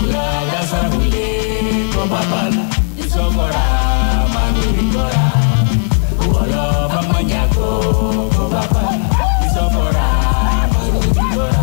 Afulada sarule ko babala isofora magurikora Uolo bamanyako ko babala isofora magurikora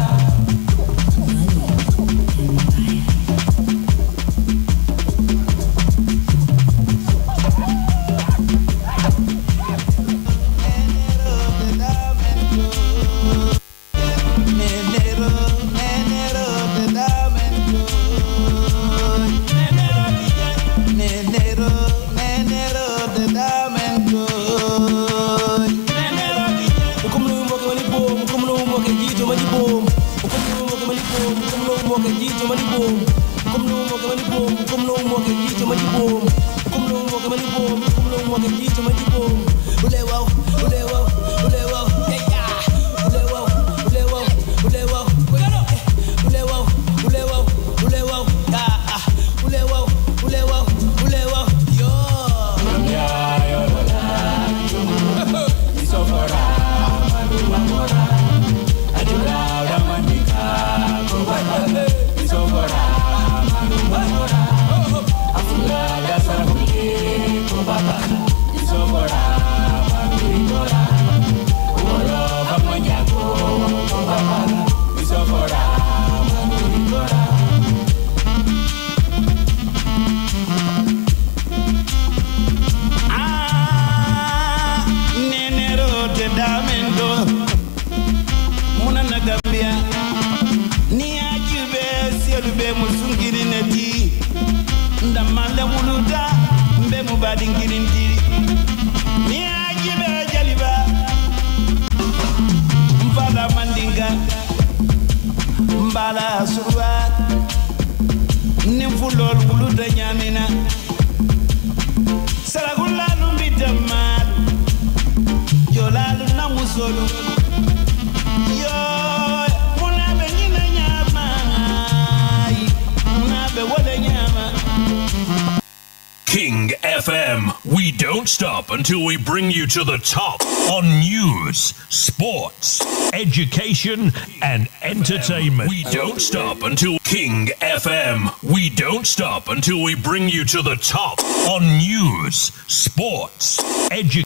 King FM, we don't stop until we bring you to the top on news, sports, education, and entertainment. We don't stop until King FM. We don't stop until we bring you to the top on news, sports, education.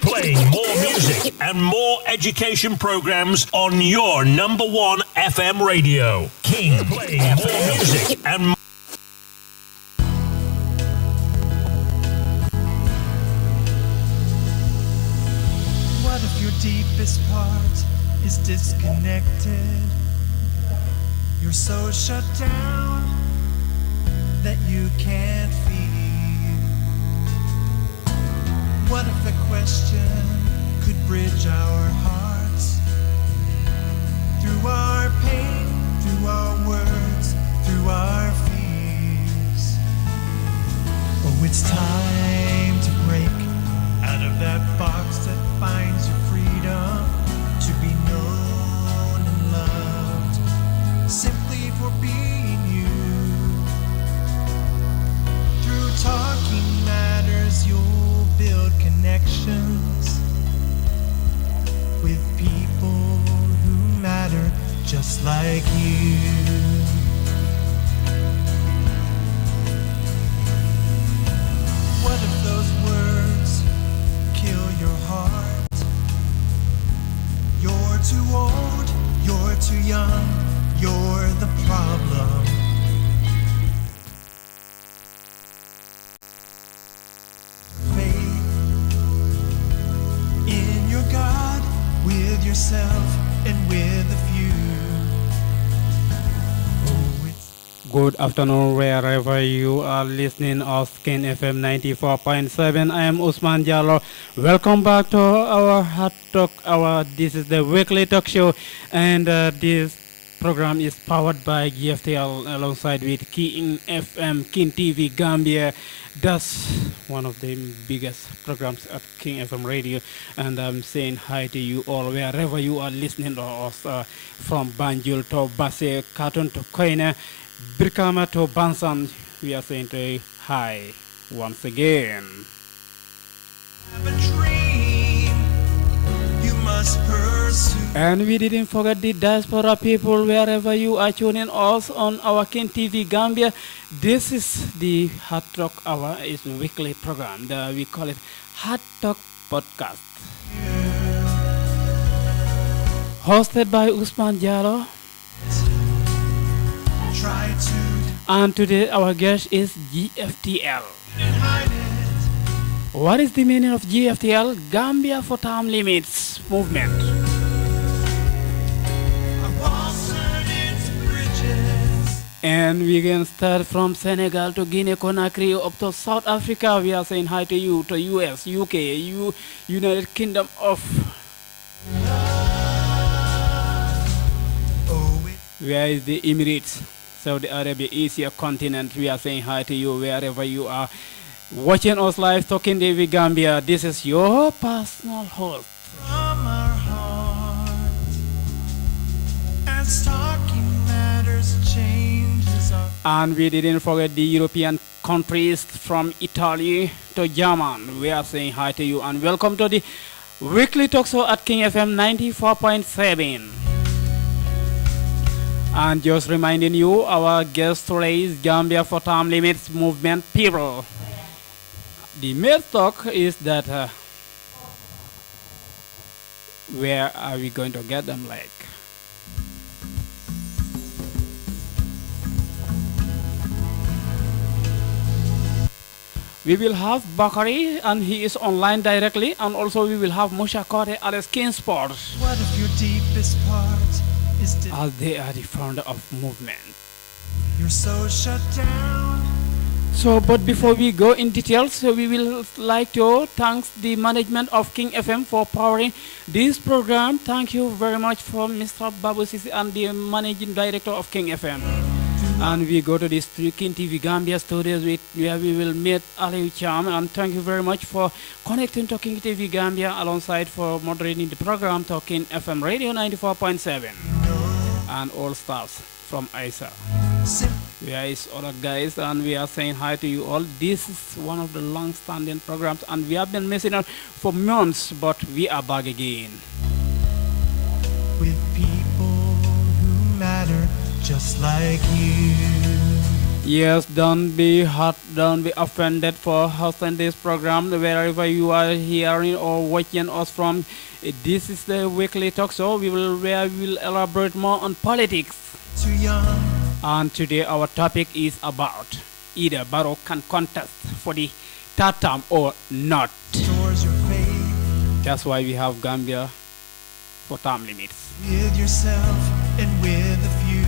Playing more music and more education programs on your number one FM radio. King playing more music and What if your deepest part is disconnected? You're so shut down that you can't feel. What if a question could bridge our hearts? Through our pain, through our words, through our fears. Oh, it's time to break out of that box that finds your freedom to be known and loved simply for being you. Through talking matters, you'll build connections with people who matter just like you. What if those words kill your heart? You're too old, you're too young, you're the problem. Faith in your God, with yourself and with a few. Good afternoon, wherever you are listening on Skin FM 94.7. I am Usman Jallo. Welcome back to our Hot Talk Hour. This is the weekly talk show, and this program is powered by Gftl alongside with King FM, King TV Gambia. That's one of the biggest programs at King FM Radio, and I'm saying hi to you all wherever you are listening to us, from Banjul to Basse, Katun to Koine, Birkama to Bansan. We are saying to you hi once again. Have a dream, you must pursue. And we didn't forget the diaspora people wherever you are tuning us on our King TV Gambia. This is the Hot Talk Hour. It's a weekly program. We call it Hot Talk Podcast. Hosted by Usman Diallo. And today our guest is Gftl. What is the meaning of Gftl? Gambia for Term Limits movement. And we can start from Senegal to Guinea Conakry up to South Africa. We are saying hi to you, to US, UK, United Kingdom of... Where is the Emirates? Saudi Arabia, Asia continent. We are saying hi to you wherever you are. Watching us live, Talking David Gambia. This is your personal host. From our heart, as talking matters changes our... And we didn't forget the European countries from Italy to German. We are saying hi to you and welcome to the weekly talk show at King FM 94.7. And just reminding you, our guest today is Gambia for Term Limits movement people. The main talk is that where are we going to get them like? We will have Bakari and he is online directly, and also we will have Musha Kote at Skin Sports. What if your deepest part is as they are the founder of movement. You're so shut down. So, but before we go in details, we will like to thank the management of King FM for powering this program. Thank you very much for Mr. Babu Sisi and the managing director of King FM. And we go to this King TV Gambia studios where we will meet Ali Cham. And thank you very much for connecting to King TV Gambia alongside for moderating the program to King FM Radio 94.7 and all stars from ISA. Where is other guys, and we are saying hi to you all. This is one of the long-standing programs, and we have been missing out for months, but we are back again. With people who matter just like you. Yes, don't be hurt, don't be offended for hosting this program wherever you are hearing or watching us from. This is the weekly talk show where we will elaborate more on politics. Too young. And today our topic is about either Barrow can contest for the third term or not. Stores your faith. That's why we have Gambia for term limits. With yourself and with a few.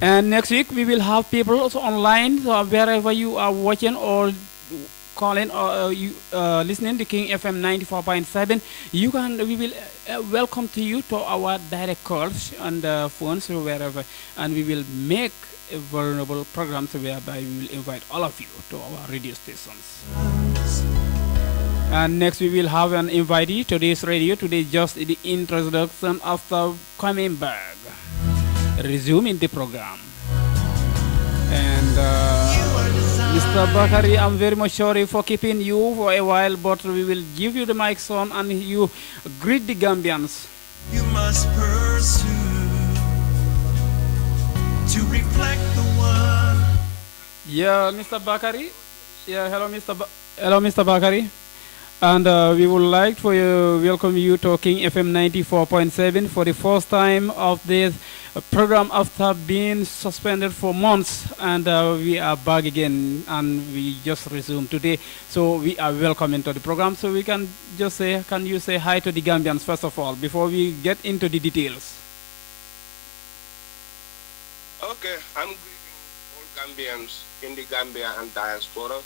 And next week we will have people also online, so wherever you are watching or calling or listening to King FM 94.7, we will welcome to you to our direct calls on the phones or wherever, and we will make a vulnerable programs whereby we will invite all of you to our radio stations. And next we will have an invitee to this radio. Today just the introduction after coming back, resuming the program. And Mr. Bakari, I'm very much sorry for keeping you for a while, but we will give you the mic on and you greet the Gambians. You must pursue to reflect the one. Yeah, Mr. Bakari. Yeah, hello, Mr. Bakari. And we would like to welcome you to King FM 94.7 for the first time of this program after being suspended for months, and we are back again and we just resumed today. So we are welcoming to the program. So we can just say, can you say hi to the Gambians first of all before we get into the details? Okay, I'm greeting all Gambians in the Gambia and diaspora.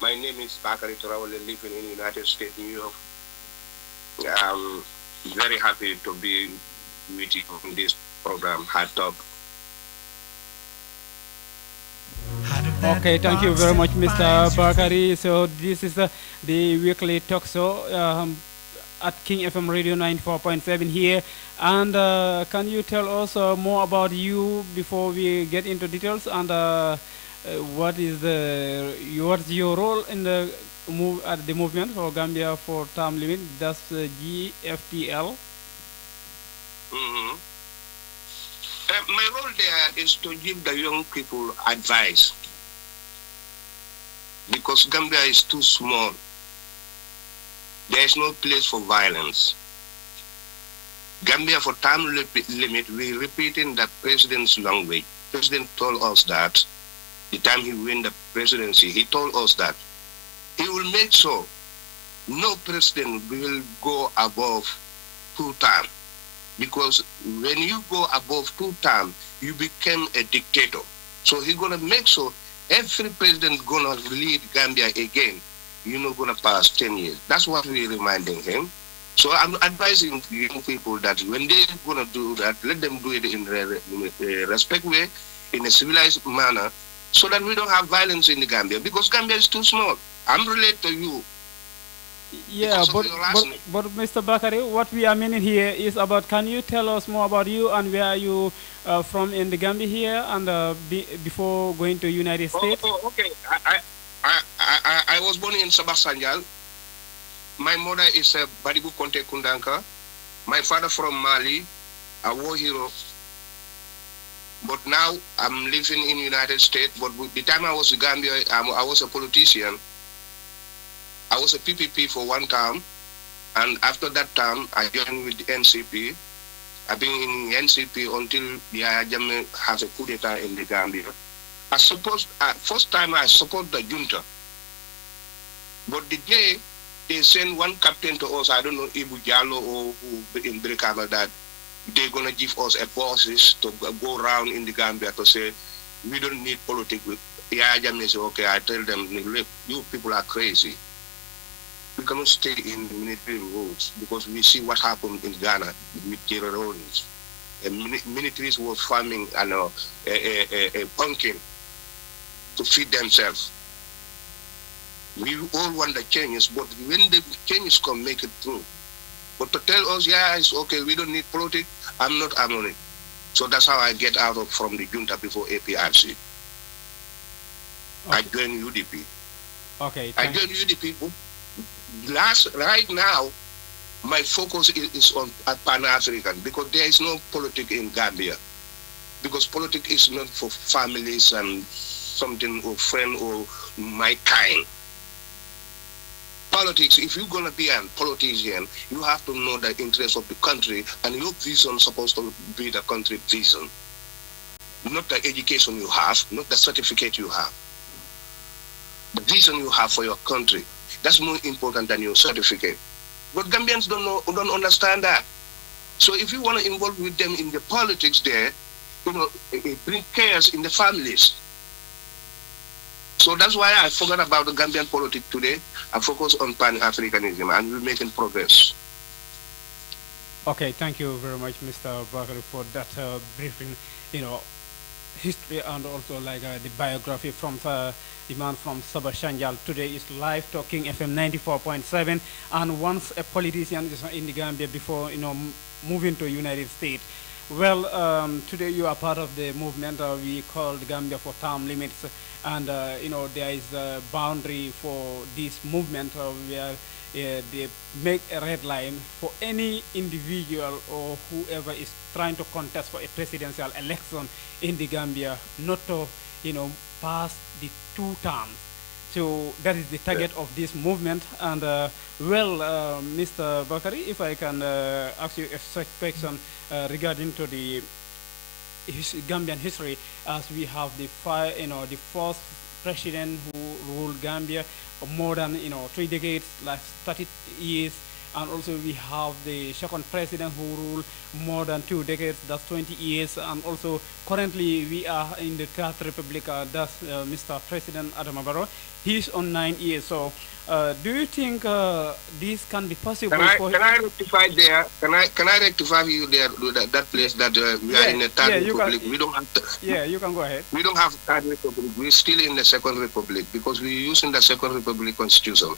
My name is Bakari Traore, living in the United States, New York. I'm very happy to be with you in this program, Hot Talk. Okay, thank you very much, Mr. Bakari. So this is the weekly talk show at King FM Radio 94.7 here. And can you tell us more about you before we get into details? And what's your role in the movement for Gambia for term limit? That's Gftl. Mhm. My role there is to give the young people advice because Gambia is too small. There is no place for violence. Gambia, for time limit, we repeating the president's language. President told us that the time he win the presidency, he told us that he will make sure no president will go above 2 terms. Because when you go above 2 terms, you become a dictator. So he's gonna make sure every president gonna lead Gambia again. You're not gonna pass 10 years. That's what we're reminding him. So I'm advising young people that when they're gonna do that, let them do it in a respect way, in a civilized manner, so that we don't have violence in the Gambia. Because Gambia is too small. I'm related to you. Yeah, but Mr. Bakari, what we are meaning here is about. Can you tell us more about you and where you from in the Gambia here and before going to United States? Okay. I was born in Sabah Sanjal. My mother is a Badibu Conte Kundanka. My father from Mali, a war hero. But now I'm living in United States. But the time I was in Gambia, I was a politician. I was a PPP for 1 term, and after that term, I joined with the NCP. I've been in the NCP until Yahya Jammeh has a coup d'etat in the Gambia. I suppose, first time I support the junta. But the day they send one captain to us, I don't know, Ibu Jallo or who in Brikama, that they're going to give us a forces to go around in the Gambia to say, we don't need politics. Yahya Jammeh said, okay, I tell them, look, you people are crazy. We cannot stay in the military roles because we see what happened in Ghana with terrorists. Militaries were farming a pumpkin to feed themselves. We all want the changes, but when the changes come, make it through. But to tell us, yeah, it's okay, we don't need politics, I'm on it. So that's how I get out from the junta before APRC. Okay. I joined UDP. Okay. I joined UDP. Right now, my focus is on Pan-African because there is no politics in Gambia. Because politics is not for families and something or friend or my kind. Politics, if you're going to be a politician, you have to know the interests of the country, and your vision is supposed to be the country vision. Not the education you have, not the certificate you have. The vision you have for your country. That's more important than your certificate. But Gambians don't understand that. So if you want to involve with them in the politics there, it brings chaos in the families. So that's why I forgot about the Gambian politics today. I focus on Pan-Africanism and we're making progress. Okay, thank you very much, Mr. Bakari, for that briefing, history and also the biography from the man from Sabah Sanjal. Today is live talking FM 94.7, and once a politician is in the Gambia before moving to United States. Well, today you are part of the movement we called Gambia for Term Limits, and there is a boundary for this movement where they make a red line for any individual or whoever is trying to contest for a presidential election in the Gambia not to pass the 2 terms. So that is the target of this movement. And Mr. Bakari, if I can ask you a question regarding to the Gambian history, as we have the first president who ruled Gambia more than 3 decades, like 30 years, and also we have the second president who ruled more than 2 decades, that's 20 years, and also currently we are in the Third Republic, that's Mr. President Adama Barrow. He's on 9 years. So do you think this can be possible? Can I rectify there? Can I rectify you there? That place that we are in the Third Republic. We don't have. Yeah, you can go ahead. We don't have Third Republic. We're still in the Second Republic because we're using the Second Republic Constitution.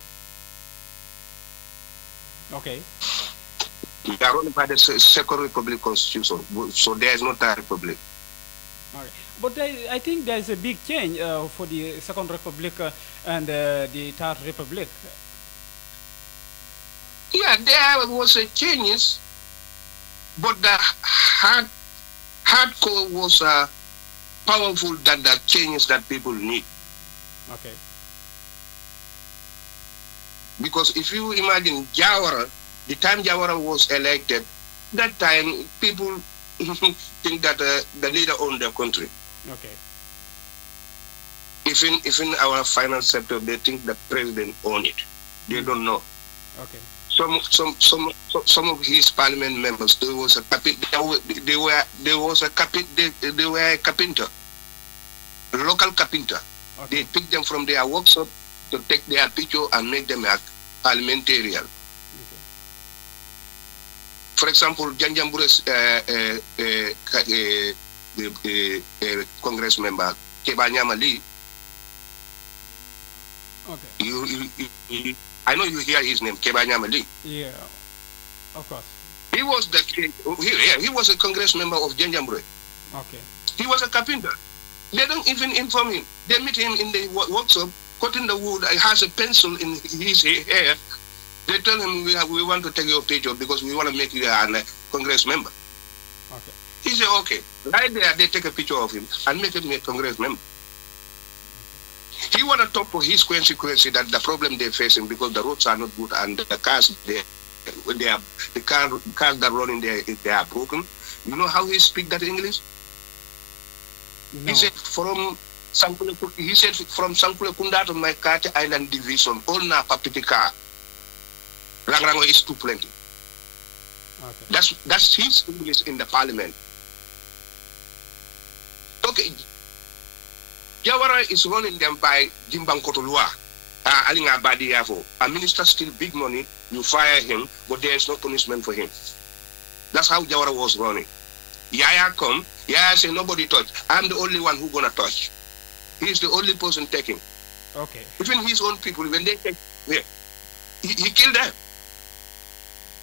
Okay. We are run by the Second Republic Constitution, so there is no Third Republic. Okay. But I think there is a big change for the Second Republic and the Third Republic. Yeah, there was a change, But the hardcore was powerful than the changes that people need. Okay. Because if you imagine Jawara, the time Jawara was elected, that time people think that the leader owned the country. Okay. Even our finance sector, they think the president owned it. They don't know. Okay. Some of his parliament members, there was a carpenter, a local carpenter. Okay. They picked them from their workshop to take their picture and make them a parliamentarian. Okay. For example, Janjambure's Congress member, Kebanyama Lee. Okay. I know you hear his name, Kebanyama Lee. Yeah, of course. He was he was a Congress member of Janjambure. Okay. He was a carpenter. They don't even inform him. They meet him in the workshop, cutting the wood. He has a pencil in his hair. They tell him, we want to take your picture because we want to make you a Congress member. Okay. He said, okay. Right there, they take a picture of him and make him a Congress member. He want to talk for his consequence that the problem they're facing because the roads are not good and the cars, the cars that run in there, they are broken. You know how he speak that English? No. He said from Sankule to my Kati Island Division, all na papitika. Rangrango is too plenty. Okay. That's his English in the parliament. Okay. Jawara is running them by Jimbang Kotolua. Alinga Badiafo. A minister still big money, you fire him, but there is no punishment for him. That's how Jawara was running. Yaya come, Yaya say nobody touch. I'm the only one who gonna touch. He's the only person taking. Okay. Even his own people, when they take, he killed them.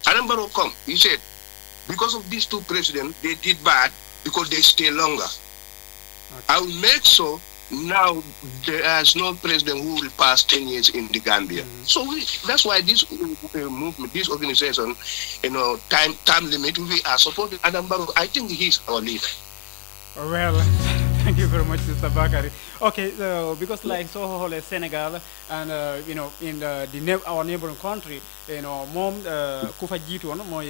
Adam Barrow come, he said, because of these two presidents, they did bad because they stay longer. Okay. I will make sure now there is no president who will pass 10 years in the Gambia. Mm-hmm. So that's why this movement, this organization, time limit, we are supporting Adam Barrow. I think he's our leader. Well, thank you very much, Mr. Bakari. Okay, because like so Senegal and in our neighboring country, mom Kufa jitu on moy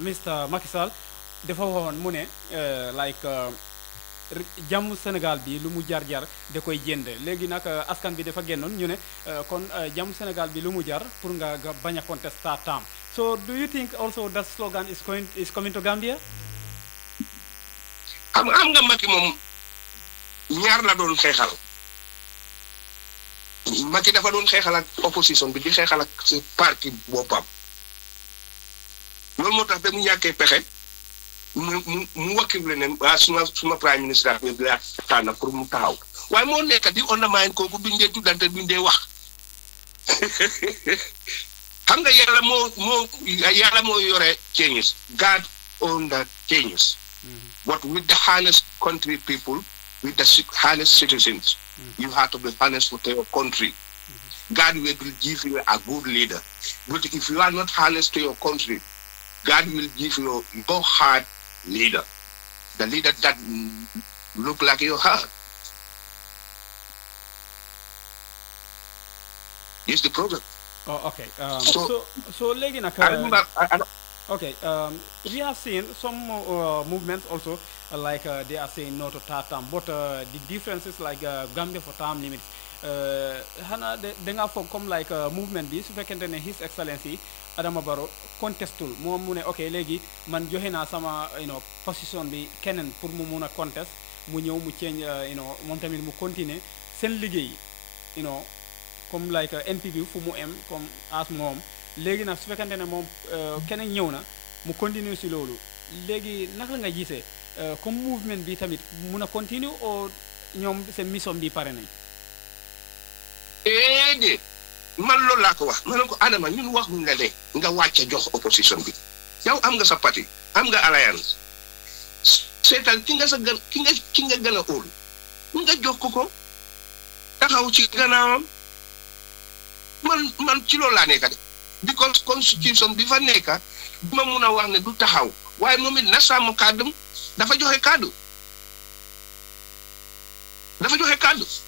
Mr. Macky Sall dafa waxoon mu ne jàmm Sénégal bi lu mu jar da koy jënd léegi nag askan bi dafa génnoon ñu ne kon jàmm Sénégal bi lu mu jar pour nga bañ a contest that term. So do you think also that slogan is coming to Gambia? am nga Macky moom ñaar la doon xeexal. Macky dafa doon xeexal ak opposition bi di xeexal ak parti boppam. loolu moo tax ba mu ñàkkee pexe mu wakkil leneen suma prime ministre bi la tànn pour mu taxaw waaye moo nekk di undermine kooku duñ dee tuddante duñ dee wax xam nga yàlla moo yore changes. God own the changes. But with the honest country people, with the honest citizens, you have to be honest with your country. God will give you a good leader. But if you are not honest to your country, God will give you your hard leader. The leader that look like your heart. It's the problem. Oh, okay. So legi nak okay, we have seen some movements also like they are saying no to third term, but the difference is like Gambia for term limits. Hana de nga fo comme like movement bi su fekkente ne His Excellency Adama Barrow contestul moom mu ne ok léegi man joxe naa sama position bi keneen pour mu mun a contest mu ñëw mu change moom tamit mu continuer seen liggéey comme like NPP fu mu em comme as moom léegi nag su fekkente ne moom keneen ñëw na mu continuer si loolu léegi naka la nga gisee comme mouvement bi tamit mun a continuer o ñoom seen mission bi pare nañ. man loolu laa ko wax ma ne ko Adama ñun wax ñu la ne nga wàcce jox opposition bi yow am nga sa parti am nga alliance seetal ki nga gën a óol nga jox ko taxaw ci gannaawam man ci loolu laa nekka de because constitution bi fa nekka ma mun a wax ne du taxaw waaye moom it na sàmm kàddum dafa joxe kàddu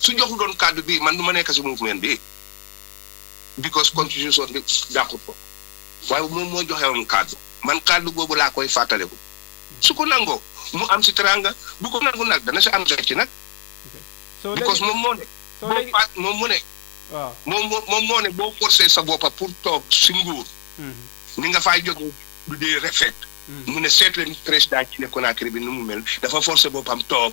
su joxu doon kàddu bi man du ma nekk si mouvement bi because constitution bi dàqut ko waaye moom moo joxe woon kàddu man kàddu boobu laa koy fàttaliku su ko nangoo mu am si teranga bu ko nangu nag dana si am ci nag because moom moo ne moom moo ne boo forcé sa boppa pour toog si nguur ni nga fay jóge du dee refet mu ne seet leen président ci ne Conakry bi nu mu mel dafa forcé boppam toog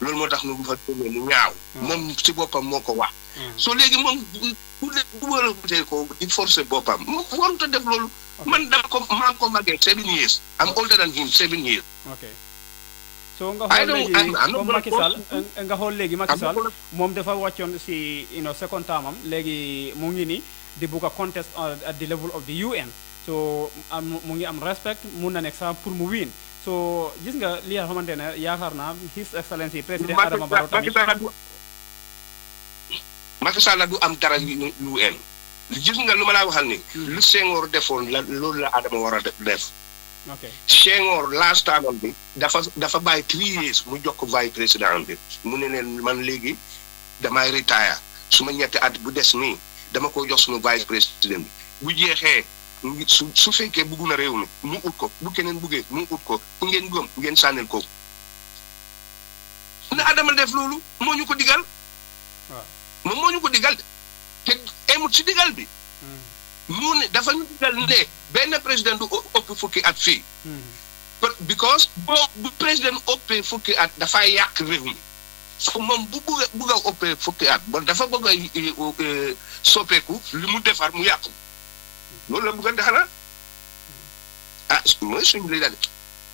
loolu moo tax nu fa toogee mu ñaaw moom si boppam moo ko wax soo léegi moom bu war a butee ko di forcé boppam mu warut a def loolu man maa ngi ko màggee 7 years I'm older than him 7 years so nga xool léegi comme Macky Sall nga xool léegi Macky Sall moom dafa wàccoon si second term am léegi mu ngi ni di bugg a contest at the level of the UN so mu ngi am respect mun na nekk sax pour mu win so gis nga li nga xamante ne yaakaar naa His Excellency président Adama Barrow tamit Macky Sall du am dara UN gis nga lu ma laa waxal ni lu Senghor defoon la loolu la Adama war a def Senghor last time bi dafa bàyyi 3 years mu jox ko vice président bi mu ne leen man léegi damay retire su ma ñetti at bu des nii dama ko jox suma vice président bi bu jeexee su fekkee bëgg na réew mi mu ut ko bu keneen buggee mu ut ko ku ngeen gëm ngeen sànnil ko na Adama def loolu moo ñu ko digal moom moo ñu ko digal te emut si digal bi mu ne dafa ñu digal ne benn président du ëpp fukki at fii because bu président ëppee fukki at dafay yàq réew mi so moom bu bugg a ëppee fukki at ba dafa bëgg a soppeeku li mu defar mu yàqu loolu la bëgg a xanaa mooy suñu leader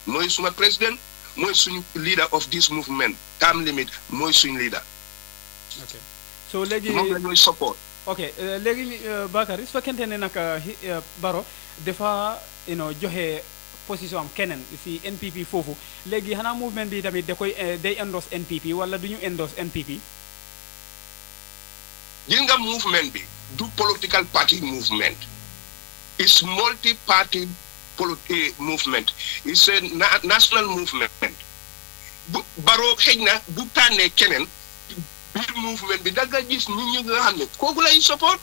mooy suma président mooy suñu leader of this movement term limit mooy suñu leader so léegi moom la ñooy support léegi Bakary su fekkente ne nag Barrow dafa joxe position am keneen si NPP foofu léegi xanaa movement bi tamit day endorse NPP wala du ñu endorse NPP gis nga movement bi du political party movement it's multi-party movement it's a national movement Barrow xëy na bu tànnee keneen biir movement bi dagga gis nit ñi nga xam ne kooku lay support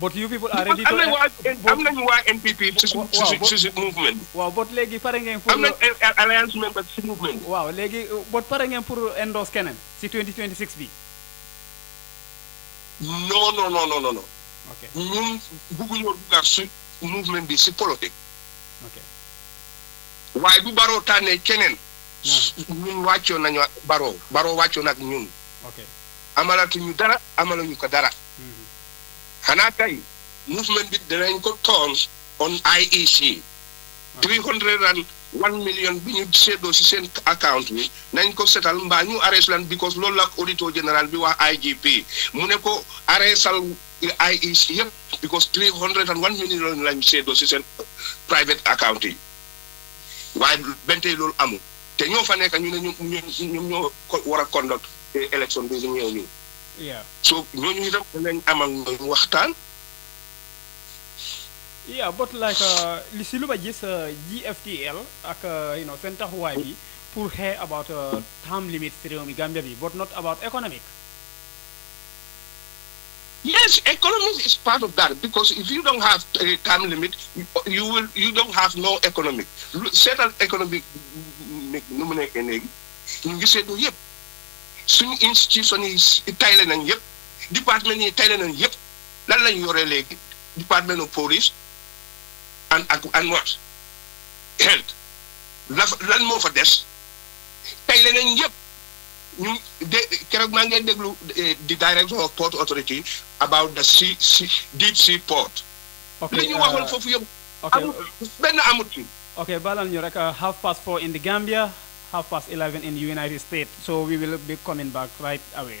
but you people are ready to am nañu waa NPP si movement bi waaw but léegi pare ngeen pour am nañ alliance member si movement bi waaw léegi but pare ngeen pour endorse keneen si 2026 bi non ñun bëgguñoo duggaat si movement bi si politique waaye bu Barrow tànnee keneen ñun wàccoon nañu Barrow wàccoon ak ñun amalatuñu dara amaluñu ko dara xanaa tey movement bi danañ ko toon on IEC 301 million bi ñu séddoo si seen account bi nañ ko setal mbaa ñu arrêté lan because loolu la auditor général bi wax IGP mu ne ko arrêtal IEC yëpp because 301 million lañ séddoo si seen private account yi waaye bentey loolu amul te ñoo fa nekk ñu ne ñoom ñoo war a conduct élection bi ñu ñëw nii so ñooñu itam danañ amal waxtaan but like li si lu ma gis GFTL ak seen taxawaay bi pour xee about term limit si réew mi Gambia bi but not about economic yes economic is part of that because if you don't have a term limit you don't have no economic seetal economic nu mu nekkee léegi ñu ngi seetlu yëpp suñu institution yi tayle nañ yëpp département yi tayle nañ yëpp lan lañ yore léegi département of police and what health lan moo fa des tayle nañ yëpp ñu keroog maa ngi déglu the director of port authority about the deep sea port li ñu waxoon foofu yëpp benn amut ci balal ñu rek 4:30 in the Gambia 11:30 in the United States so we will be coming back right away.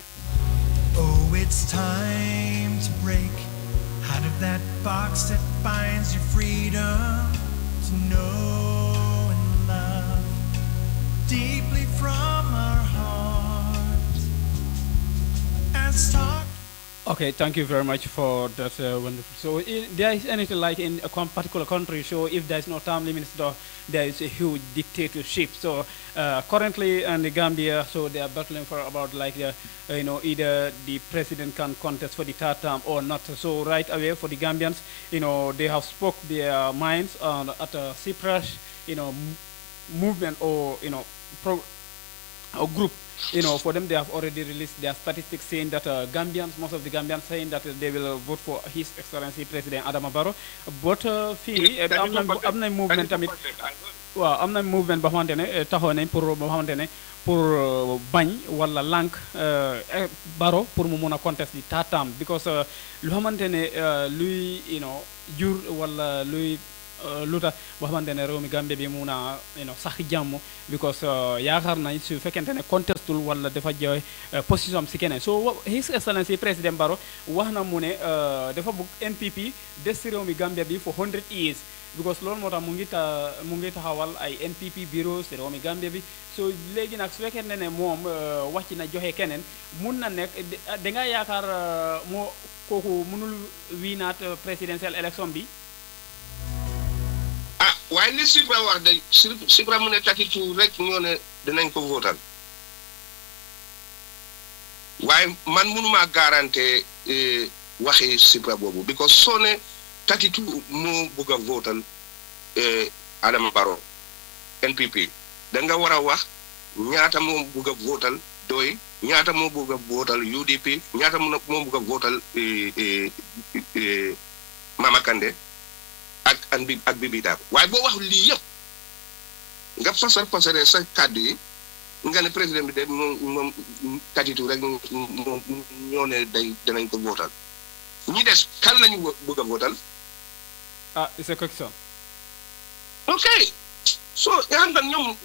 Oh, it's time to break out of that box that binds your freedom to know and love deeply from our hearts. As talk Okay, thank you very much for that wonderful. So, there is anything like in a particular country, so if there is no term limits, though, there is a huge dictatorship. So, currently in the Gambia, so they are battling for about like, either the president can contest for the third term or not. So, right away for the Gambians, they have spoke their minds at a Cyprus, movement or, pro or group, for them they have already released their statistics saying that Gambians, most of the Gambians saying that they will vote for His Excellency President Adama Barrow. But fii am na movement tamit waaw am na movement boo xamante ne taxaw nañ pour boo xamante ne pour bañ wala lànk Barrow pour mu mun a contest di taataam because lu xamante ne luy jur wala luy lu tax boo xamante ne réew mi Gambie bi mun a sax jàmm because yaakaar nañ su fekkente ne contestul wala dafa joxe position am si keneen so His Excellency Président Barrow wax na mu ne dafa bëgg NPP des si réew mi Gambie bi for 100 years because loolu moo tax mu ngi taxawal ay NPP bureau si réew mi Gambie bi so léegi nag su fekkente ne moom wàcc na joxe keneen mun na nekk dangaa yaakaar moo kooku mënul wiinaat presidential election bi. waaye li Sibra wax de Sibra mu ne 32 rek ñoo ne dinañ ko votal waaye man mënuma garanté waxi Sibra boobu because soo ne 32 moo bëgg a votal Adama Barrow NPP da nga war a wax ñaata moo bëgg a votal doy ñaata moo bëgg a votal UDP ñaata moo bëgg a votal Mama Kandeh ak Bibi Dabo waaye boo wax lii yëpp nga pasare sa kàddu yi nga ne président bi de moom katitu rek moom ñoo ne danañ ko votal ñi des kan lañu bëgg a votal c'est question ok so xam nga ñoom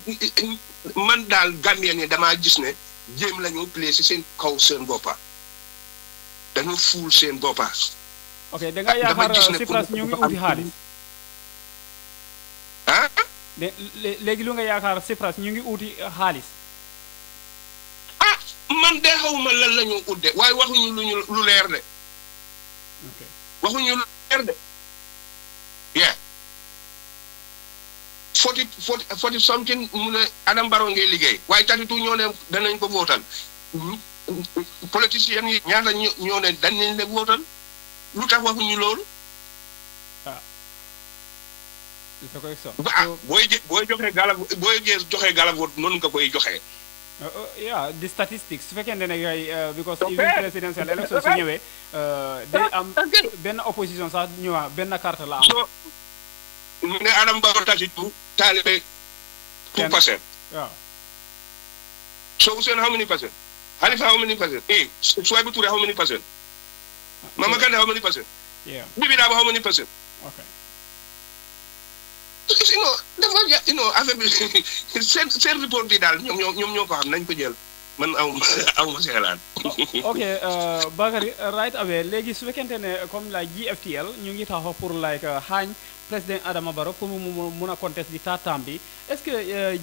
man daal Gambien ne damaa gis ne jéem lañu play si seen kaw seen boppa dañu fuul seen boppa ok da nga yaakaar si place ñu ngi uti xaalis léegi lu nga yaakaar Cyprus ñu ngi uti xaalis man de xawma lan la ñu udde waaye waxuñu lu leer de waxuñu lu leer de yeah 40 something mu ne Adama Barrow ngay liggéey waaye 32 ñoo ne danañ ko votal politiciens yi ñaata ñoo ne dañ leen leen votal lu tax waxuñu loolu booy joxe galavoot noonu nga koy joxe. yeah the statistics su fekkente ne yooyu because even presidential election su ñëwee day am benn opposition sax ñëwaat benn carte la am. so mu ne Adama Barrow 32 taalibe 2%. waaw. so Ousainou how many percent? Halifa how many percent? Souhaibou Touré how many percent? Mama Kandeh how many percent? Yeah. Bibi Dabo how many percent? Okay. Affaire bi seen report bi daal ñoom ñoo ko xam nañ ko jël man aw ma seelaan. ok Bakary right away léegi su fekkente ne comme like Gftl ñu ngi taxaw pour like xaañ président Adama Barrow pour mu mun a contest di taatam bi est-ce que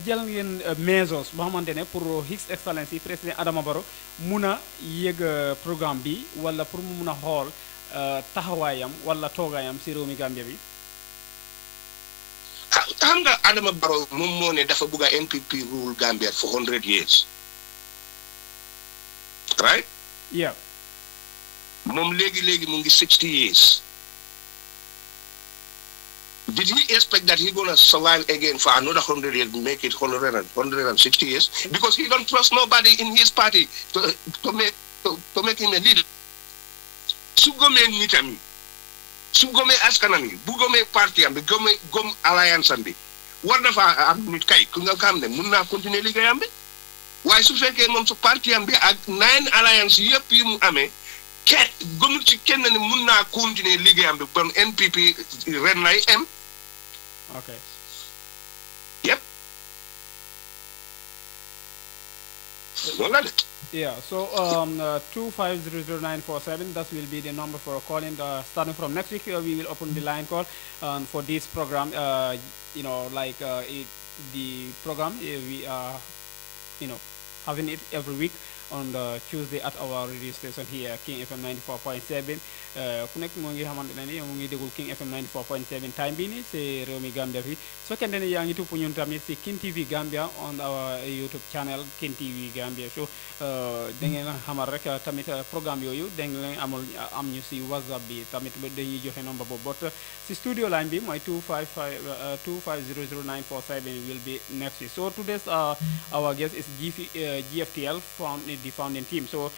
jël ngeen measures boo xamante ne pour His Excellency président Adama Barrow mun a yëg programme bi wala pour mu mun a xool taxawaayam wala toogaayam si réew mi Gambia bi. xam nga Adama Barrow moom moo ne dafa bugg a NPP rule Gambia for 100 years right? Yeah. moom léegi mu ngi 60 years. Did he expect that he's gonna survive again for another 100 years, make it 160 years? Because he don't trust nobody in his party to make him a leader. Su gomee nitam yi su gomee askanam yi bu gomee parti am bi gom alliance am bi war na fa am nit kay ku nga xam ne mun naa continuer liggéeyam bi waaye su fekkee moom su parti am bi ak 9 alliance yëpp yi mu amee gomul ci kenn ne mun naa continuer liggéeyam bi bon NPP ren lay am. Okay. Yep. Yeah, so 2500947, that will be the number for calling. Starting from next week, we will open the line call for this program. The program we are, having it every week. on the Tuesday at our radio station here King FM 94.7 ku nekk moo ngi xamante ne ni mu ngi déglu King FM 94.7 time bi nii si réew mi Gambia fi soo kente ne yaa ngi tupp ñun tamit si King TV Gambia on our YouTube channel King TV Gambia so da ngeen xamal rek tamit programme yooyu da ngeen am ñu si WhatsApp bi tamit dañuy joxe number boobu but si studio line bi mooy 2500947 will be next week. So today's our guest is Gftl, the founding team. So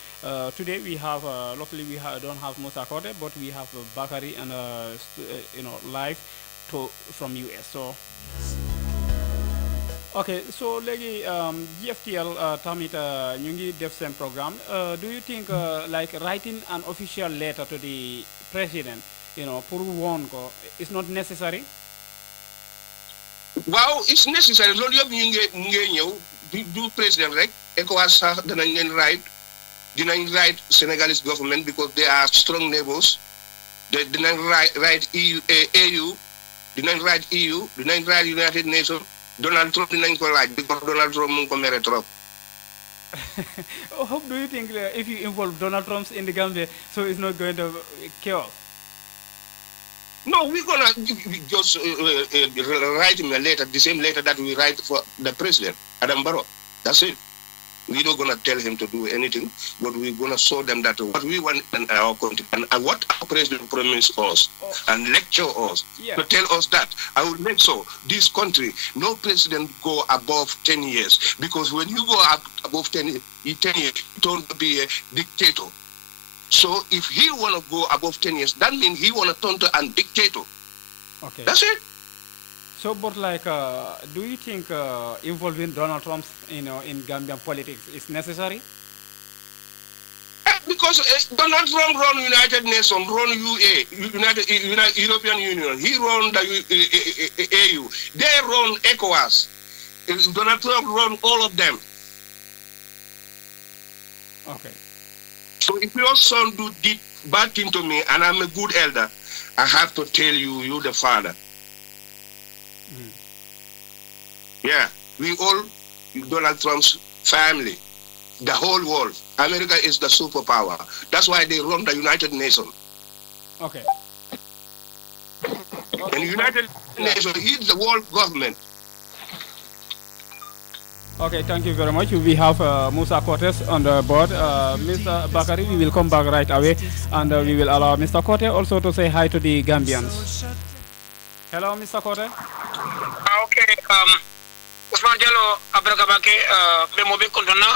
today we have luckily don't have Musa Kote, but we have Bakari and live from US. So okay, so legi Gftl tamit ñu ngi def seen programme. Do you think like writing an official letter to the president, pour warn ko, is not necessary? Wow, it's necessary. Loolu yëpp ñu ngi ñëw du président rek ECOWAS sax dinañ write Senegalese government because they are strong neighbors. They dinañ write AU, dinañ write EU, dinañ write United Nations. Donald Trump dinañ ko laaj because Donald Trump mu ngi ko mere trop. How do you think if you involve Donald Trump in the Gambia, so it's not going to chaos? No, we're gonna just write him a letter, the same letter that we write for the president, Adam Barrow. That's it. We're not gonna tell him to do anything, but we're gonna show them that what we want in our country and what our president promised us and lecture us to tell us that I will make sure this country, no president go above 10 years, because when you go above 10 years, you don't be a dictator. So if he want to go above 10 years, that means he want to turn to a dictator. Okay. That's it. So, but like, do you think involving Donald Trump, in Gambian politics is necessary? Because Donald Trump run United Nations, run United European Union. He run the AU. They run ECOWAS. Donald Trump run all of them. Okay. So if your son did bad thing to me and I'm a good elder, I have to tell you, you're the father. Yeah, we all Donald Trump's family, the whole world. America is the superpower. That's why they run the United Nations. Okay. And United Nations is the world government. Okay, thank you very much. We have Musa Cortes on the board. Mr. Bakari, we will come back right away, and we will allow Mr. Cortes also to say hi to the Gambians. Hello, Mr. Cortes. Okay. Usman Jallo abrakabake be mobe kondona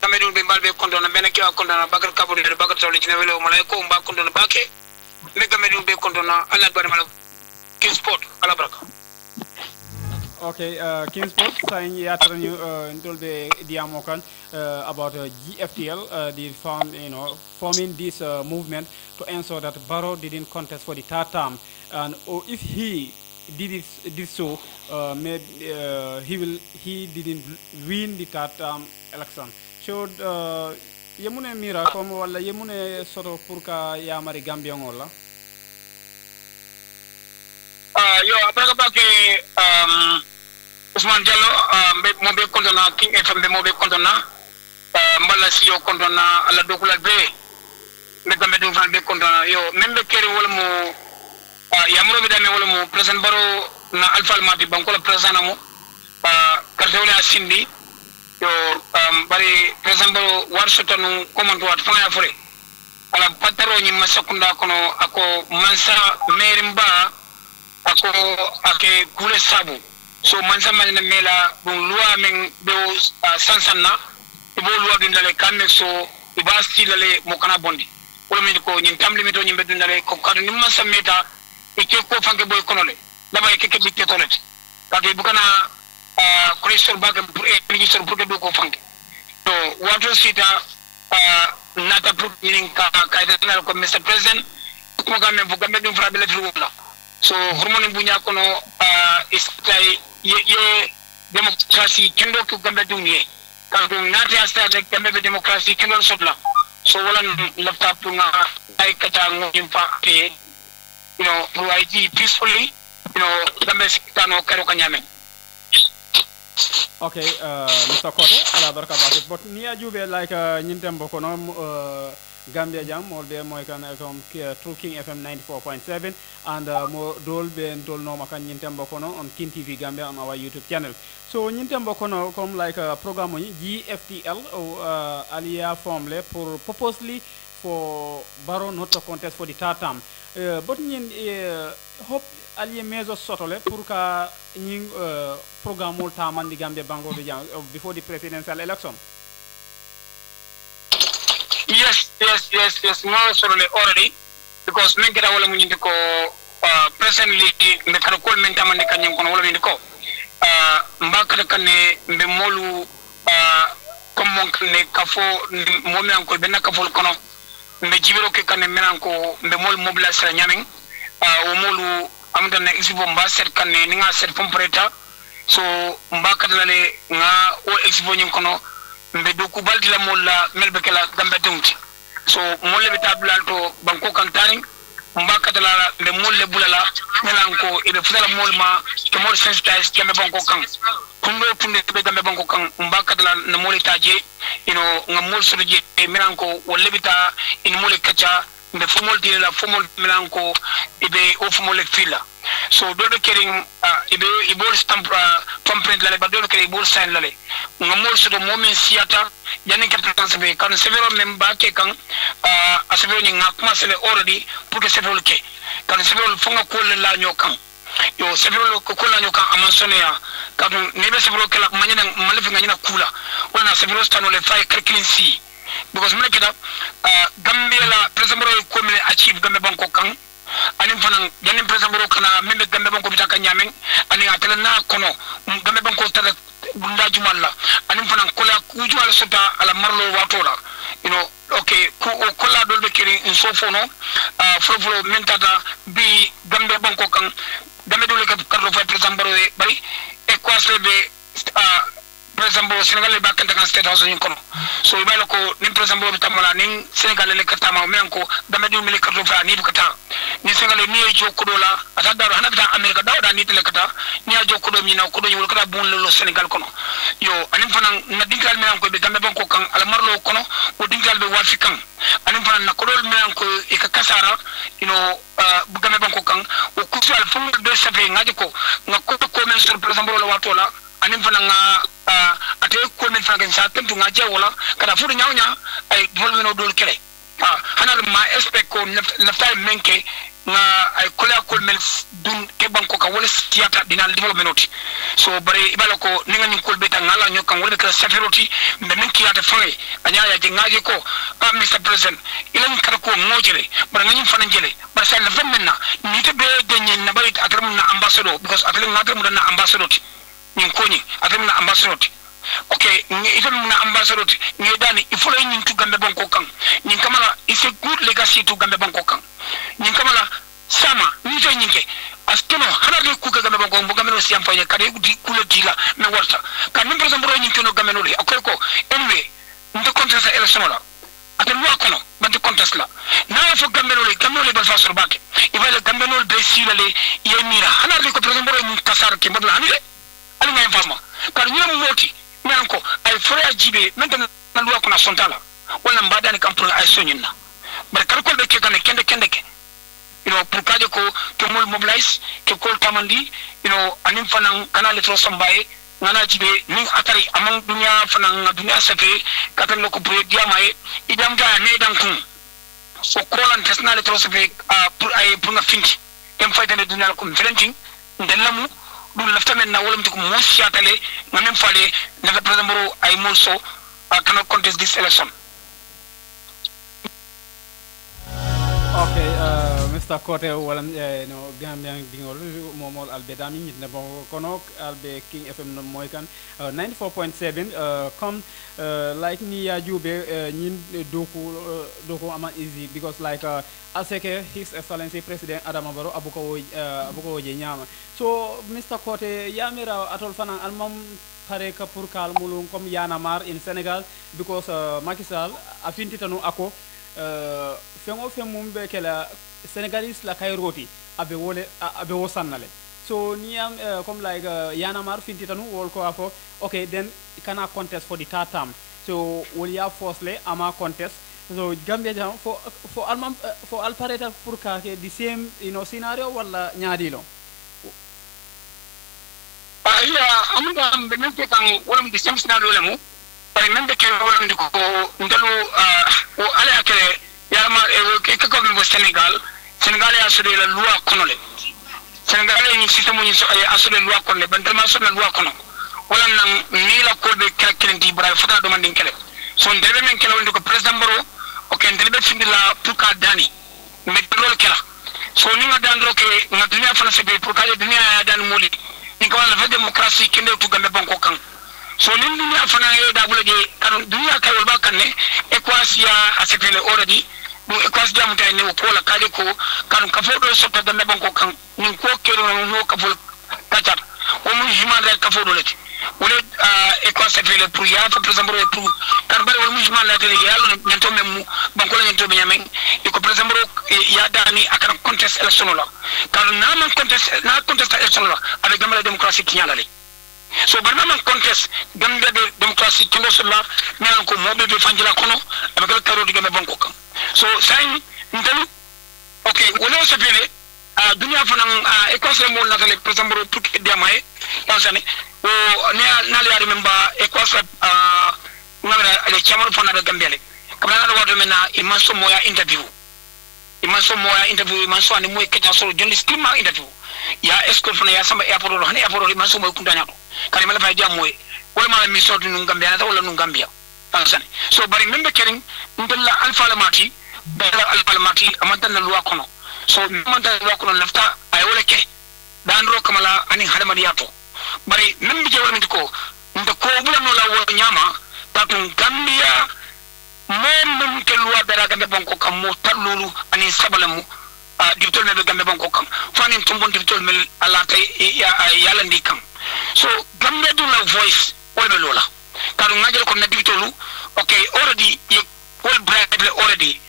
tamedu be balbe kondona beneki wa kondona bakar kaburi de bakar tawli ci nevelo malay ko mba kondona bake me gamedu be kondona Allah bari mal kin sport ala baraka. Okay, Kingsport, saying you told the Diamokan about Gftl, the forming this movement to ensure that Barrow didn't contest for the third term, and if he did so, he didn't win the third term election. So, yemune mira como wala yemune soro purka yamari Gambian wala. Yo abrakabake Usman Jallo mo be kondona King FM be mo be kondona mbala si yo kondona ala dokula be me gambe dum fan be kondona yo membe keri wala mo yamro be dame wala mo president Barrow na Alpha Almati bankola president mo carte wala sindi yo bari president Barrow warshota no command wat fana ya fure ala pataro ni masakunda kono ako mansa merimba ako ake kule sabu so mansa manne mela dum loi men be sansanna e bo loi dum dale kamme so e basti dale mo kana bondi wala mi ko nyin tamli mi to nyimbe dum dale ko kadu nim mansa meta e ke ko fanke boy konole dama ke ke bitte tolet kadu bu kana kristor baga pour e ministre pour do ko fanke to wato sita nata pour nin ka dal ko Mr President ko gamme bu gamme dum frabele wala so hormone bunya kono istay ye democracy kendo ko gambe dunye ka dum nati astade gambe democracy kendo sotla so wala laptop nga ay kata ngim fa te pro IT peacefully gambe sikano karo kanyame Okay, Mr. Kote, ala barka bake. But ni ajube like nyintem boko no Gambia jam mo be moy kan from True King FM 94.7 and mo dol be dol no makan nyintem boko no on King TV Gambia on our YouTube channel. So nyintem boko no comme like programme ni Gftl alia formule pour purposely for Barrow not to contest for the third term. But nyin hope allié meso sotole pour ka ñing programme ul taman di Gambia bango de jang before the presidential election. Yes. No sotole already because men keda wala muñindi ko presently mbe kada kol men taman di kanyang kono wala muñindi ko mbakata kane mbe molu comme mon kane kafo mo men ko benna kafol kono mbe jibiro ke kane men ko mbe mol mobilisation la nyamen o molu amda na expo mba set kan ni nga set pompreta so mba kadale nga o expo nyin kono mbe do ku baldi la molla melbe kala gambe tumti so molle be tabulal to banko kan tani mba kadala mbe molle bulala melan ko e be fudala molma to mol sensitize gambe banko kan kundo punde be gambe banko kan mba kadala na molle taje nga mol sodje melan ko wolle bita in molle kacha mbe fomol di la fomol melanko ibe o fomol fila so do do kering ibe ibol stamp pomprint la ba do kering ibol sign la le ngamol so do momen siata yani captain be kan severo memba ke kan asevero ni ngakma sele already pour que severo ke kan severo fonga ko la nyokan yo severo ko la nyokan amansone ya kan ne be severo ke la manyana malefi nganyina kula wana severo stano le fay calculin si because mena kita Gambia la president ko mele achieve Gambia banko kan anin fanan janin president kana membe Gambia banko bitaka nyamen anin atela na kono Gambia banko tada bunda jumalla anin fanan kola kuju ala sota ala marlo watola okay kola dolbe kiri in sofono fofo mentada bi Gambia banko kan Gambia dole ka karlo fa president bari e kwasle be president Senegal le bakanta kan state house kono so ibalo ko nim president bo tamala nin Senegal le katama men ko dama di mele karto fa ni bukata ni Senegal ni e jokko dola ata daro hana bita America dawda ni tele kata ni a jokko do mi na ko do wol kata bon lo Senegal kono yo anim fanan na dingal men ko be gambe banko kan al marlo kono o dingal be wafi kan anim fanan na ko do men ko e ka kasara gambe banko kan o kusu al fon do sabe ngaji ko ngako ko men sur president bo la watola anim fana nga ate ko men fana sa tentu nga je wala kada fu nyawnya ay volveno dol kele hanal ma expect ko lafta menke nga ay kola ko men dun ke banko ka wala tiata dinal development so bare ibalo ko ninga ni ko beta ngala nyokan wala ka safiroti be men kiyata fange anya ya je ngaje ko Mr. President ilan kada ko ngojele bare ngani fana jele bare sa la femna ni te be denye na bare atram na ambassador because atram na atram na ambassador nin koni atamina ambassador okay itamina ambassador ni dani ifolo nin tu gambe banko kan nin kamala is a good legacy to gambe banko kan nin kamala sama ni to nyinke astono hana de ku gambe banko bo gambe no siampa ya kare di kula dila me warta kan nin president bro nin tono gambe no le akoy ko anyway ndo contest election la atam wa kono bante contest la na fo gambe no le bal fasor bake ibale gambe no be silale yemira hana de ko president bro nin kasar ke mbabla hanile ali ngay fama kar ñu moti ñanko ay fora jibe maintenant na luwa ko na sontala wala mbadani kampuna ay sonyina bar kar ko be ke kan kende ke pour kaje ko to mol mobilize ke ko tamandi anim fanan kana le tro sambaye ngana jibe ni atari amang dunya fanan dunya safe katam lo ko pro diamaye idam ga ne dan kun so ko lan tesna le tro safe pour ay pour na finki em faytane dunya ko felenting ndelamu dum lafta men na wolum to ko mosiatale ngamen fale na president bro ay molso cannot contest this election. Okay, Mr. Kote wala Gambian bingol momol albedami nit ne bon kono albe King FM no moy kan 94.7 come like ni ya jube nyin doku ama easy because like aseke his excellency president Adama Barrow abuko woje nyama so Mr. Kote yamira atol fanan almam pare ka pour kal mulum comme Yana Mar in Senegal because Macky Sall afinti tanu ako fengo fe mumbe kala Senegalese la kay roti abe wo sannale so niam comme like yanamar finti tanu wol ko afo okay then kana contest for the third term so will ya forcefully ama contest so Gambia jam for almam for alpareta pour ka the same scenario wala nyaadilo yeah amunda benen ke kan wala the same scenario lemu par membe ke wala ndiko ndalu o ala akere yama ke ko mo Senegal ya assurer la loi konole Senegal ni système ni assurer loi konole bandama assurer loi kono wala nan ni la ko be kelenti bra fata do mandin kele so ndebe men kele wonde ko president Barrow o ken ndebe findila pour ka dani me dol kela so ni nga dandro ke nga dunia fana se be pour ka dunia ya dan moli ni ko la fa démocratie kende tu gambe banko kan so ni dunia fana e da bulaje kan dunia kay wol ba kan ne equasia asepele already bu ekwas jamu tay ne ko la kaje ko kan ka fodo soto gambe banko kan ni ko kero no ka fol kacar o mu human right ka fodo lati wala ekwas asepele pour ya fa president Barrow pour kan bare wol mu human right ya lo nyento mem banko la nyento be nyamen e ko president Barrow ya dani akana contest election la kan na man contest election la avec gambe la démocratie kinyala le so barna man contest gambe de démocratie kindo sulla men ko mobe be fanjila kono avec le karo gambe banko kan so sai ndelu okay wala sapele dunia fanan équation mo natale president Barrow pour que diamaye pensane o ne na le yari memba équation ngara ale chamar fana da gambele kamana da wato mena imanso moya interview imanso ani moy keta solo journalist ma interview ya escort fana ya samba airport ro hani airport imanso moy kundanya ko kali mala fay diam moy wala mala mi sotu nu gambia ta wala nu gambia pensane so bari membe kering ndella alfa lamati bala alfa lamati amanta na luwa kono so amanta luwa kono lafta ay wala ke dan ro kamala ani hadama yato bari membe je wala mi ko nda ko bula no la wo nyama tatun gambia mom ke luwa dara gambe banko kam mo talulu ani sabalamu diptol me gambe banko kam fani tumbon diptol mel ala tay yalla ndi kam so gambe do la voice wala lola kadu ngajel ko na diptolu okay already wol bribe already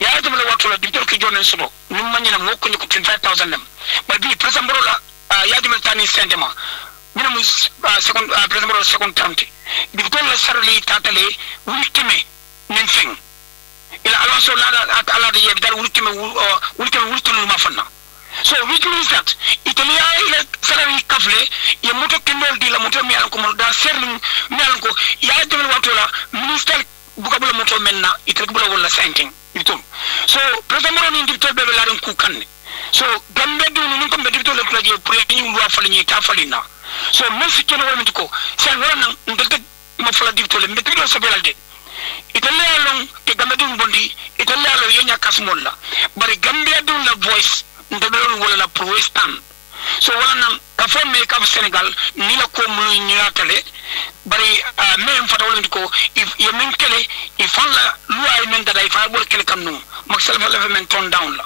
ya to la wakto la diptol ki jonen soto nim manyina mo ko ko 25000 dem ba bi president Barrow la ya dimel tani sentema mina mu second president Barrow second term diptol la sarli tatale wultime nin feng ila alonso la ala de yebdal wultime wultime ma fanna so which means that italia ila salary kafle ya moto kendol di la moto mi alko mo da serling mi alko ya demel watola minister bugabula moto menna itel bula wala sinking itum so president Barrow ni diptol be la ren ku kanne so gambe do ni ko be diptol la je pour ni loi fali ni ta falina so merci kene wala mitiko sen wala nan ndel ma fala diptol be do so belalde italia long ke gambe do bondi italia lo yenya kasmolla bari gambe do la voice ndebelon wala la pro stand so wala nan ka fo me ka Senegal ni la ko mu nyatale bari men fata wala ndiko ye men kele e falla loi men dada e fa bol kele kam no mak salfa la men ton down la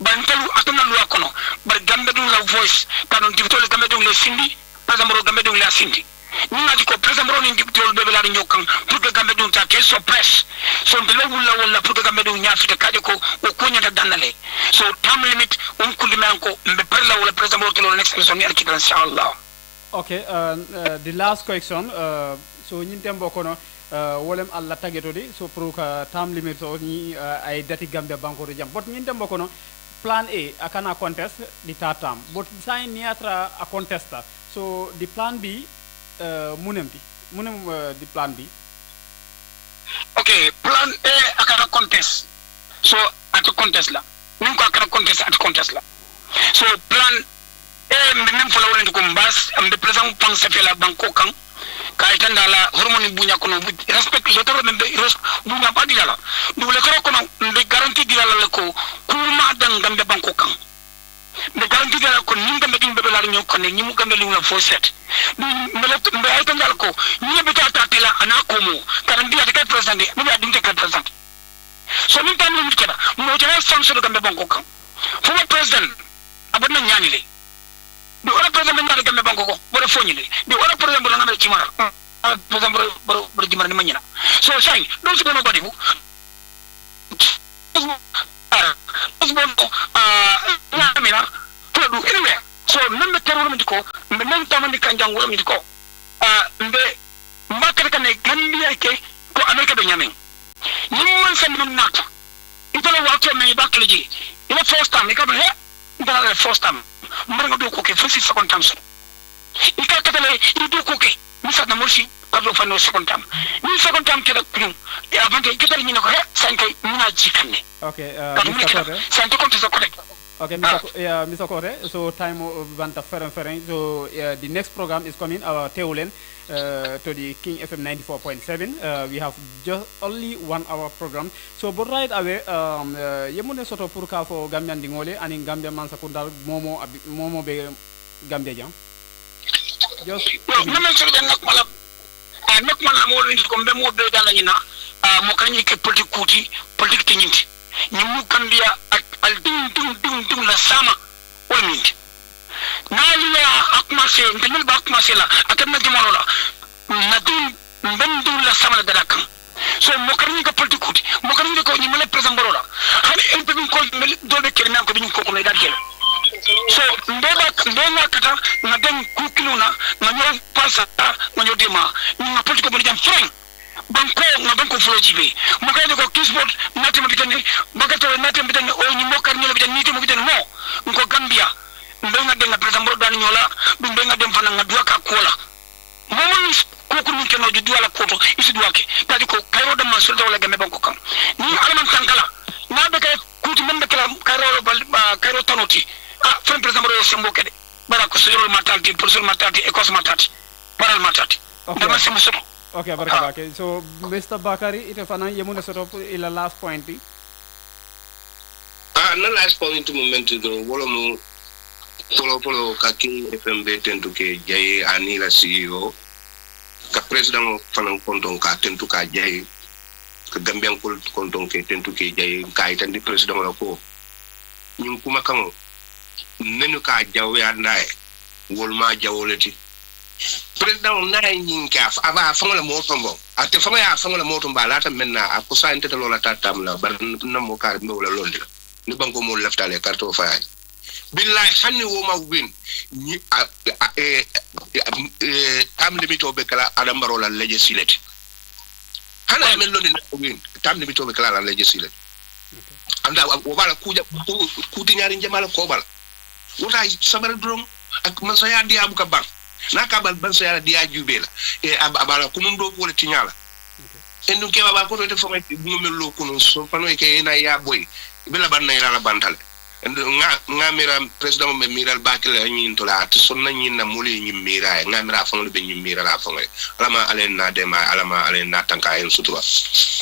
bantalu atuna loi kono bari gambe do la voice kanon diptol gambe do le sindi par exemple gambe do la sindi ni ngati ko president Barrow ni diptol be la nyokan pour que gambe do ta ke so press so de la wala pour que gambe do nyafita kaje ko o ko nyata danale so time limit kulli man ko mbe parla wala president Barrow kelo next election ni alkita inshallah. Okay, the last question so ñintem bokono wolem alla tageto di so pour ka time limit so ni ay dati Gambia banko do jam but ñintem bokono plan A akana contest di tatam but sign niatra a contesta so the plan B munem the plan B. Okay, plan A akana contest so at contest la nim ko akana contest at contest la so plan même fo la wala ko mbas am de president pan sa fela banko kan kay tanda la hormone bunya kono respect je to membe bunya pa dilala du le ko kono be garantie dilala ko kuma dan gambe banko kan be garantie dilala ko nim gambe dum be la ñoo ko ne ñimu gambe lu la fo set be ay tanda ko ñi be ta tela ana ko mo kan dia de president mi ya dim de president so min tan lu keda mo jara sanction gambe banko kan fo president abana ñani le di ora president ngada gambe banko ko bora foñile di ora president bora ngada cimara president bora cimara ni manyina so sai do ci bono badi bu ñamina to du anywhere so membe terror mi ko mbe men tamani kanjang wala mi ko mbe mbakere kan Gambia ke ko America be nyamen ni man sam nam nata itala wato me bakle ji ila first time ka he itala first time mbar nga do ko ke first second time so ika katale do ko ke misa na morsi kablo fa no second time ni second time ke da kun ya banke kitali ni ko he sanke mina jikanne okay Mr. Kore sanke ko to correct. Okay, Mr. Kore, so time banta fereng. So the next program is coming, our Teulen, to the King FM 94.7. We have just only 1 hour program. So, but right away, yemune soto purka for Gambian dingole, and in Gambia man sakunda momo be Gambia jam. Just no men so nak mala mo ni ko be mo be dala ni na mo kanyi ke politique tinyinti ni mu Gambia al ding la sama woni naliya akmase ngel ba akmase la akan na jamalo la na ding bendu la sama da kan so mo kan ni ka politique mo kan ni ko ni mele president baro la hani en pe ko do be kere nan ko bi ko ko ne dal gel so mbeba kata na den kukiluna na nyo pasa na nyo dema ni na politique mo jam frank banko flojibe mo kay ko kisbot natima bitani bagato natima bitani o ni mokar ni bitani ni timo bitani mo ko Gambia mbenga den na president bro dan nyola mbenga dem fana nga duaka kola mo ko ko ni keno ju duala koto isi duake tadi ko kayro de man sulta wala gambe banko kam ni alaman tankala na be kay kuti men be kala kayro tanoti fen president bro sembo kede bara ko seyol matati pour sol matati e kos matati paral matati dama sembo soto. Okay, okay. So, Mr. Bakari, ite fana yemune soto ila last point. Na last point moment do wala mo polo ka King FM tentu ke jaye ani la CEO ka president fana konton ka tentu ka jaye ka Gambian konton ke tentu ke jaye ka itandi president la ko nyum kuma kan nenu ka jawe andae wol ma jawoleti president na yin ka ava fangala mo tombo ate fanga fangala mo tomba lata menna a ko sa intete lola tatam la bar na mo kar mo la londi ni banko mo leftale karto fa billahi hanni wo ma win ni tam limito be kala adam barola legislate hana men londi na win tam limito be kala legislate anda wo bala kuti nyari jamala ko bala wota sabar drum ak man sa ya diabu ka bang nakabal ban so yara dia jubela e abala kunum do ko le tinyala en dum ke baba ko to fo ngi ngumel lo kunum so fano ke na ya boy bela ban na ila bantal en nga mira president me miral bakle nyin to la to son na nyin na muli nyin mira nga mira fo le be nyin mira la fo ngi alama alen na dema alama alen na tanka en sutura.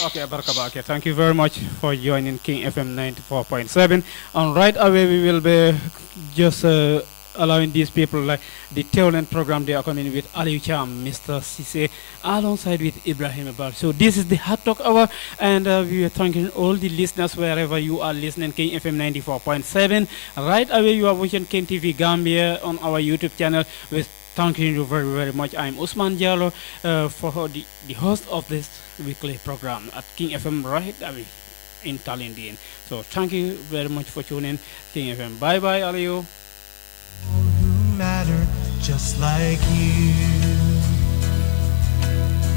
Okay, barkaba. Okay, thank you very much for joining King FM 94.7. And right away we will be just allowing these people like the talent program they are coming with Ali Cham, Mr. Sise, alongside with Ibrahim Abal. So this is the Hot Talk Hour, and we are thanking all the listeners wherever you are listening, King FM 94.7. Right away you are watching King TV Gambia on our YouTube channel. With thanking you very, very much. I'm Usman Diallo for the host of this weekly program at King FM right away in Talindian. So thank you very much for tuning King FM. Bye bye, Aliyu. Who matter just like you.